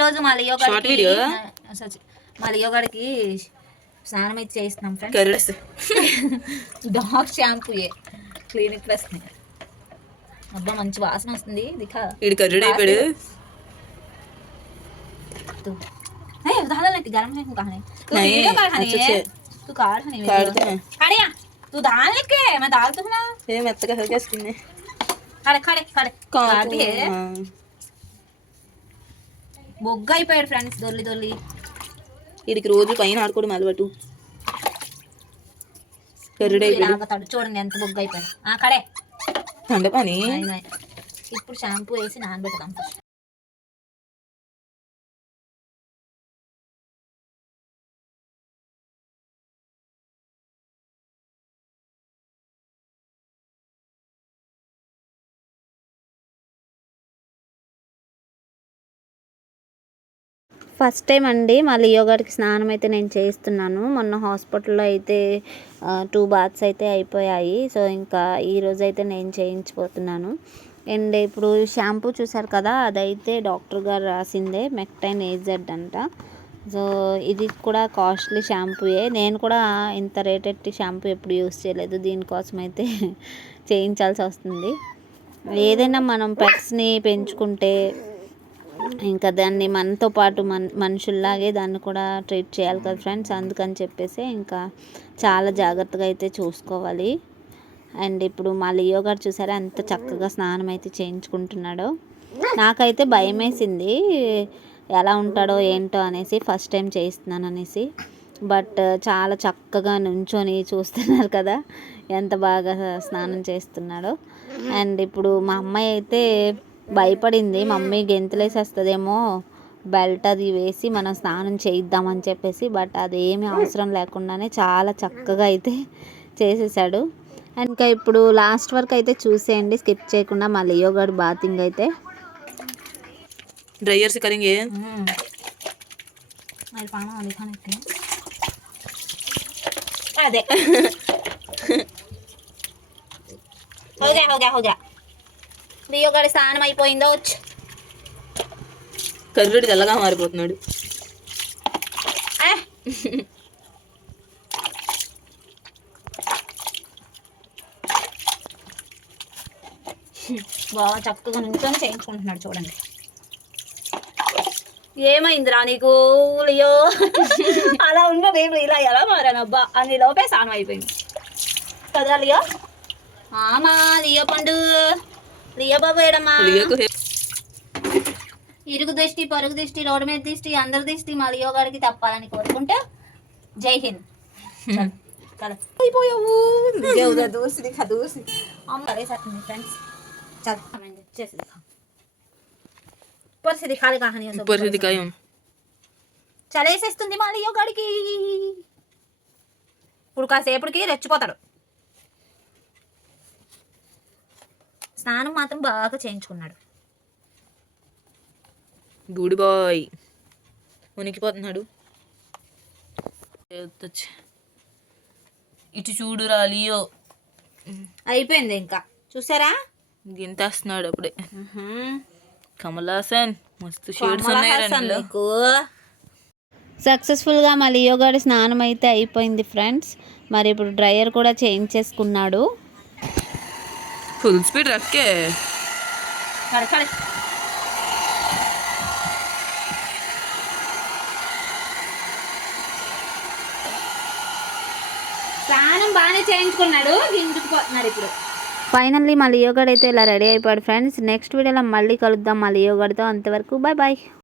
రోజు మా Leo Short గడికి video? సచి మా లియో గడికి స్నానం అయితే చేస్తున్నాం friends curries dog shampoo clinic plus అబ్బా మంచి వాసన వస్తుంది దిఖా వీడు కర్రీడ్ అయిపోయాడు तू नहीं उधार लेती गरम है तू कहानी तू नहीं, वीडियो कर हनी अच्छे से। तू काट हनी काटते हैं। खड़िया तू दाल लेके मैं दाल तो ना ఏ మెత్తగా హెల్గా స్కిన్ खड़े खड़े खड़े काट दिए బొగ్గ అయిపోయాడు ఫ్రెండ్స్ దొల్లి దొల్లి వీడికి రోజు పైన ఆడుకోవడం అలవాటు. చూడండి ఎంత బొగ్గ అయిపోయాడు ఆ కడే. అండ పని నాయ్ నాయ్. ఇప్పుడు షాంపూ వేసి నానబెడదాం ఫస్ట్ టైం అండి మా యోగాకి స్నానం అయితే నేను చేయిస్తున్నాను. మొన్న హాస్పిటల్లో అయితే టూ బాత్స్ అయితే అయిపోయాయి. సో ఇంకా ఈరోజు అయితే నేను చేయించిపోతున్నాను. అండ్ ఇప్పుడు షాంపూ చూసారు కదా అదైతే డాక్టర్ గారు రాసిందే మెక్టైన్ ఏజెడ్ అంట. సో ఇది కూడా కాస్ట్లీ షాంపూయే. నేను కూడా ఇంత రేటెడ్ షాంపూ ఎప్పుడు యూస్ చేయలేదు. దీనికోసం అయితే చేయించాల్సి వస్తుంది. ఏదైనా మనం పెట్స్ని పెంచుకుంటే ఇంకా దాన్ని మనతో పాటు మన మనుషుల్లాగే దాన్ని కూడా ట్రీట్ చేయాలి కదా ఫ్రెండ్స్. అందుకని చెప్పేసి ఇంకా చాలా జాగ్రత్తగా అయితే చూసుకోవాలి. అండ్ ఇప్పుడు మా లియో గారు చూసారా ఎంత చక్కగా స్నానం అయితే చేయించుకుంటున్నాడో. నాకైతే భయం వేసింది ఎలా ఉంటాడో ఏంటో అనేసి ఫస్ట్ టైం చేయిస్తున్నాను అనేసి. బట్ చాలా చక్కగా నుంచొని చూస్తున్నారు కదా ఎంత బాగా స్నానం చేస్తున్నాడో. అండ్ ఇప్పుడు మా అమ్మాయి అయితే భయపడింది మమ్మీ గెంతులేసేస్తుందేమో బెల్ట్ అది వేసి మనం స్నానం చేయిద్దామని చెప్పేసి బట్ అది ఏమీ అవసరం లేకుండానే చాలా చక్కగా అయితే చేసేసాడు అండ్ ఇంకా ఇప్పుడు లాస్ట్ వరకు అయితే చూసేయండి స్కిప్ చేయకుండా మా లియో గడు బాతింగ్ అయితే డ్రైయర్ से करेंगे మరి పామా దిఖానే అదే हो गया हो गया हो गया లియో గడి స్నానం అయిపోయిందో? వచ్చు కర్రీడ్ తెల్లగా మారిపోతున్నాడు. బాగా చక్కగా నుంచొని చేయించుకుంటున్నాడు చూడండి. ఏమైందిరా నీకు? లియో అలా ఉన్న నేను ఇలా ఎలా మారానబ్బా? అని లోపే స్నానం అయిపోయింది. కదా లియో? ఆమా లియో పండు! ఇరుగు దిష్టి పరుగు దిష్టి రోడ్డు మీద దిష్టి అందరి దిష్టి మా లియో గారికి తప్పాలని కోరుకుంటే జై హింద్ చల్, చల్. అయిపోయావు దేవుడా దూసి దిఖా దూసి అమ్మ అరేసాతుంది ఫ్రెండ్స్ చల్ చేసి దిఖా పరిస్థితి ఖాళీ కహాని ऊपर से दिखाई हम చలేసేస్తుంది మా లియో గాడికి ఇప్పుడు కాసేపటికి రెచ్చిపోతాడు స్నానం మాత్రం బాగా చేయించుకున్నాడు. Good boy. ఉనికిపోతున్నాడు. వచ్చి. ఇటు చూడురా లియో. అయిపోయింది ఇంకా. చూసారా? గింతేస్తున్నాడు అప్పుడే. కమలాసన్ మస్తు షేడ్స్ ఉన్నాయి సక్సెస్ఫుల్గా మా లియో గారి స్నానం అయితే అయిపోయింది ఫ్రెండ్స్ మరి ఇప్పుడు డ్రైయర్ కూడా చేయించేసుకున్నాడు. ఫుల్ స్పీడ్ రక్కే స్నానం బాగానే చేయించుకున్నాడు గింజుకుపోతున్నాడు ఇప్పుడు. ఫైనల్లీ మా లియో గడ్ అయితే ఇలా రెడీ అయిపోయాడు ఫ్రెండ్స్ నెక్స్ట్ వీడియోలో మళ్ళీ కలుద్దాం. మా లియో గడితో అంతవరకు బాయ్ బాయ్